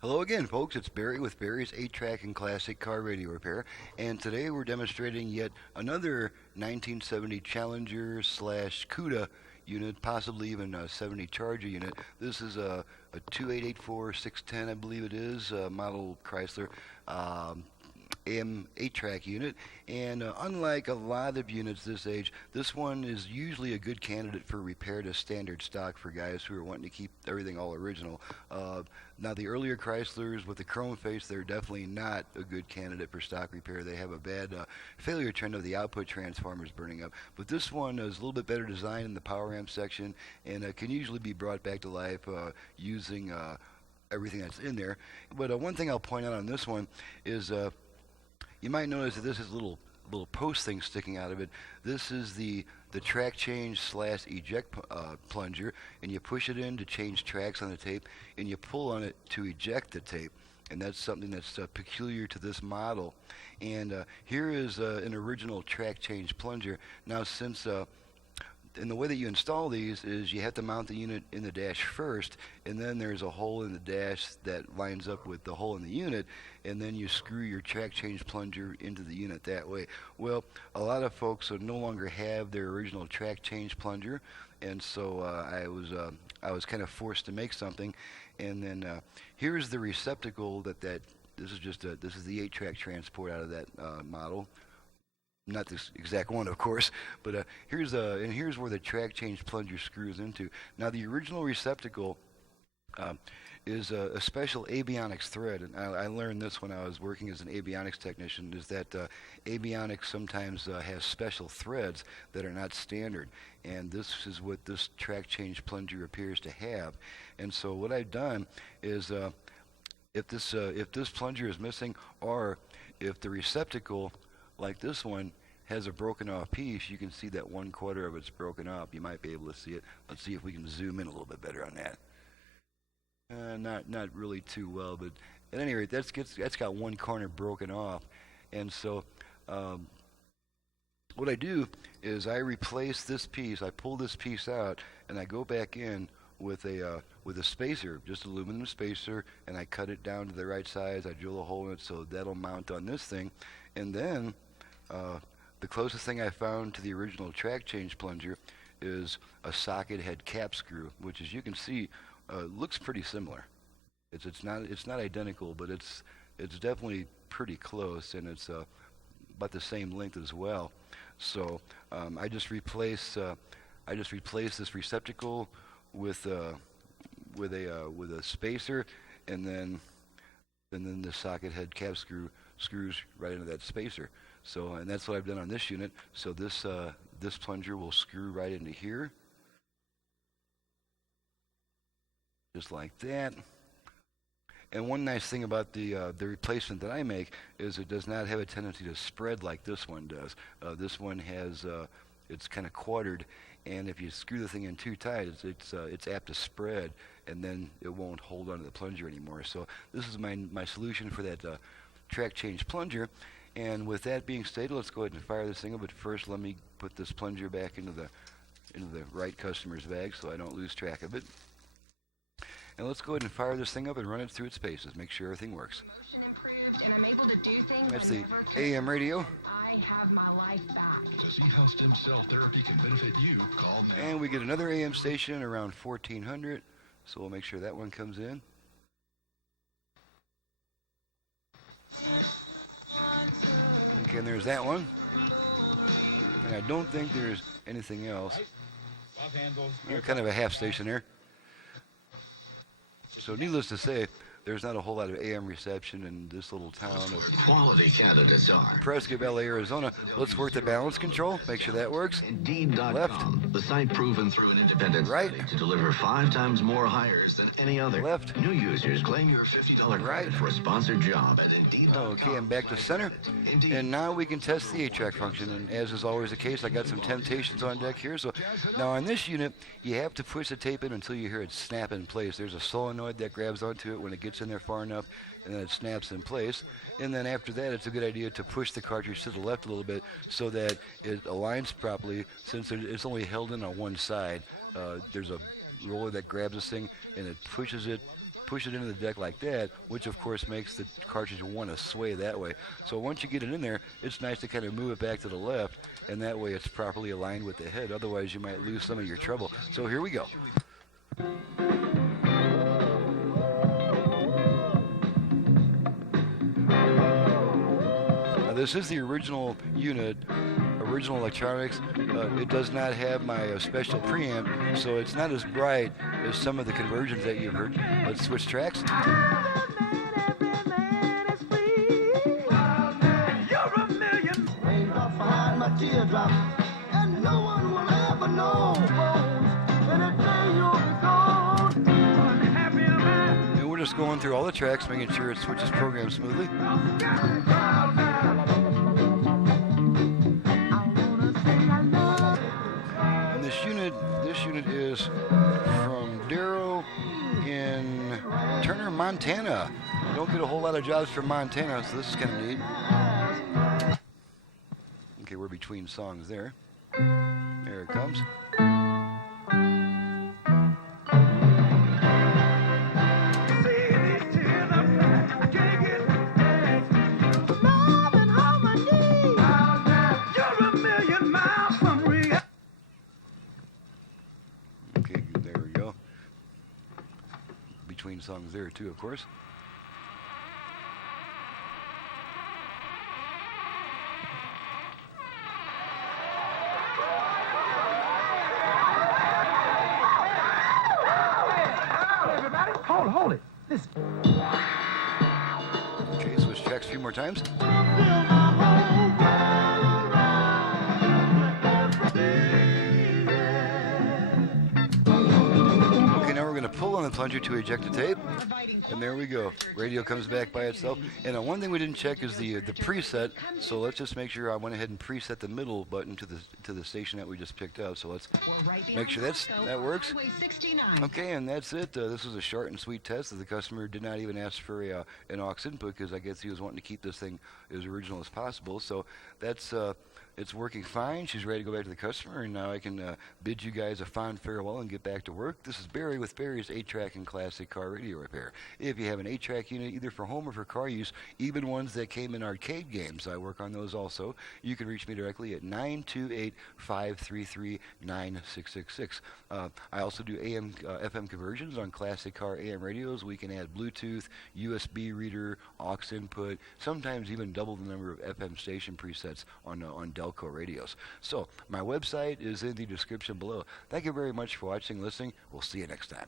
Hello again, folks. It's Barry with Barry's 8-Track and Classic Car Radio Repair, and today we're demonstrating yet another 1970 Challenger slash CUDA unit, possibly even a 70 Charger unit. This is a 2884610, I believe it is, model Chrysler. AM 8-track unit, and unlike a lot of units this age, this one is usually a good candidate for repair to standard stock for guys who are wanting to keep everything all original. Now the earlier Chryslers with the chrome face, they're definitely not a good candidate for stock repair. They have a bad failure trend of the output transformers burning up, but this one is a little bit better designed in the power amp section, and can usually be brought back to life using everything that's in there. But one thing I'll point out on this one is you might notice that this is a little post thing sticking out of it. This is the track change slash eject plunger, and you push it in to change tracks on the tape, and you pull on it to eject the tape. And that's something that's peculiar to this model. And here is an original track change plunger. Now, since and the way that you install these is you have to mount the unit in the dash first, and then there's a hole in the dash that lines up with the hole in the unit, and then you screw your track change plunger into the unit that way. Well, a lot of folks no longer have their original track change plunger, and so I was kind of forced to make something. And then here's the receptacle that this is the 8-track transport out of that model. Not this exact one, of course, but here's where the track change plunger screws into. Now, the original receptacle is a special avionics thread, and I learned this when I was working as an avionics technician, is that avionics sometimes has special threads that are not standard, and this is what this track change plunger appears to have. And so what I've done is if this plunger is missing, or if the receptacle like this one has a broken off piece, you can see that 1/4 of it's broken off. You might be able to see it. Let's see if we can zoom in a little bit better on that. Not really too well, but at any rate, that's got one corner broken off. And so what I do is I replace this piece. I pull this piece out, and I go back in with a spacer, just aluminum spacer, and I cut it down to the right size. I drill a hole in it so that'll mount on this thing. And then the closest thing I found to the original track change plunger is a socket head cap screw, which, as you can see, looks pretty similar. It's not identical, but it's definitely pretty close, and it's about the same length as well. So I just replace this receptacle with a spacer, and then the socket head cap screws right into that spacer. So, and that's what I've done on this unit. So this plunger will screw right into here, just like that. And one nice thing about the replacement that I make is it does not have a tendency to spread like this one does. This one has it's kind of quartered, and if you screw the thing in too tight, it's apt to spread, and then it won't hold onto the plunger anymore. So this is my solution for that track change plunger. And with that being stated, let's go ahead and fire this thing up. But first, let me put this plunger back into the right customer's bag so I don't lose track of it. And let's go ahead and fire this thing up and run it through its paces. Make sure everything works. And I'm able to do things that's the AM radio. I have my life back. To see how stem cell therapy can benefit you, call now. And we get another AM station around 1400, so we'll make sure that one comes in. Okay, and there's that one. And I don't think there's anything else. Kind of a half station there. So needless to say, there's not a whole lot of AM reception in this little town of Quality candidates are Prescott Valley, Arizona. Let's work the balance control. Make sure that works. Indeed.com, left. The site proven through an independent right study to deliver 5 times more hires than any other. Left. New users claim your $50 right. credit for a sponsored job at Indeed.com. Okay, I'm back to center. And now we can test the 8-track function. And as is always the case, I got some temptations on deck here. So now on this unit, you have to push the tape in until you hear it snap in place. There's a solenoid that grabs onto it when it gets in there far enough, and then it snaps in place. And then after that, it's a good idea to push the cartridge to the left a little bit so that it aligns properly. Since it's only held in on one side, there's a roller that grabs this thing and it pushes it push it into the deck like that, which of course makes the cartridge want to sway that way. So once you get it in there, it's nice to kind of move it back to the left, and that way it's properly aligned with the head. Otherwise, you might lose some of your treble. So here we go. Now, this is the original unit, original electronics. It does not have my special preamp, so it's not as bright as some of the conversions that you've heard. Let's switch tracks. And we're just going through all the tracks, making sure it switches programs smoothly. This unit is from Darrow in Turner, Montana. You don't get a whole lot of jobs from Montana, so this is kind of neat. Okay, we're between songs there. There it comes. Between songs there too, of course. Everybody, hold it. Listen. Okay, switch tracks a few more times. Going to pull on the plunger to eject the tape, and there we go. Radio comes back by itself. And one thing we didn't check is the preset. So let's just make sure I went ahead and preset the middle button to the station that we just picked up. So let's make sure that works. Okay, and that's it. This was a short and sweet test. The customer did not even ask for an aux input because I guess he was wanting to keep this thing as original as possible. So that's it's working fine. She's ready to go back to the customer, and now I can bid you guys a fond farewell and get back to work. This is Barry with Barry's 8-Track and Classic Car Radio Repair. If you have an 8-track unit, either for home or for car use, even ones that came in arcade games, I work on those also. You can reach me directly at 928-533-9666. I also do AM, FM conversions on classic car AM radios. We can add Bluetooth, USB reader, aux input, sometimes even double the number of FM station presets on Delco radios. So my website is in the description below. Thank you very much for watching, listening. We'll see you next time.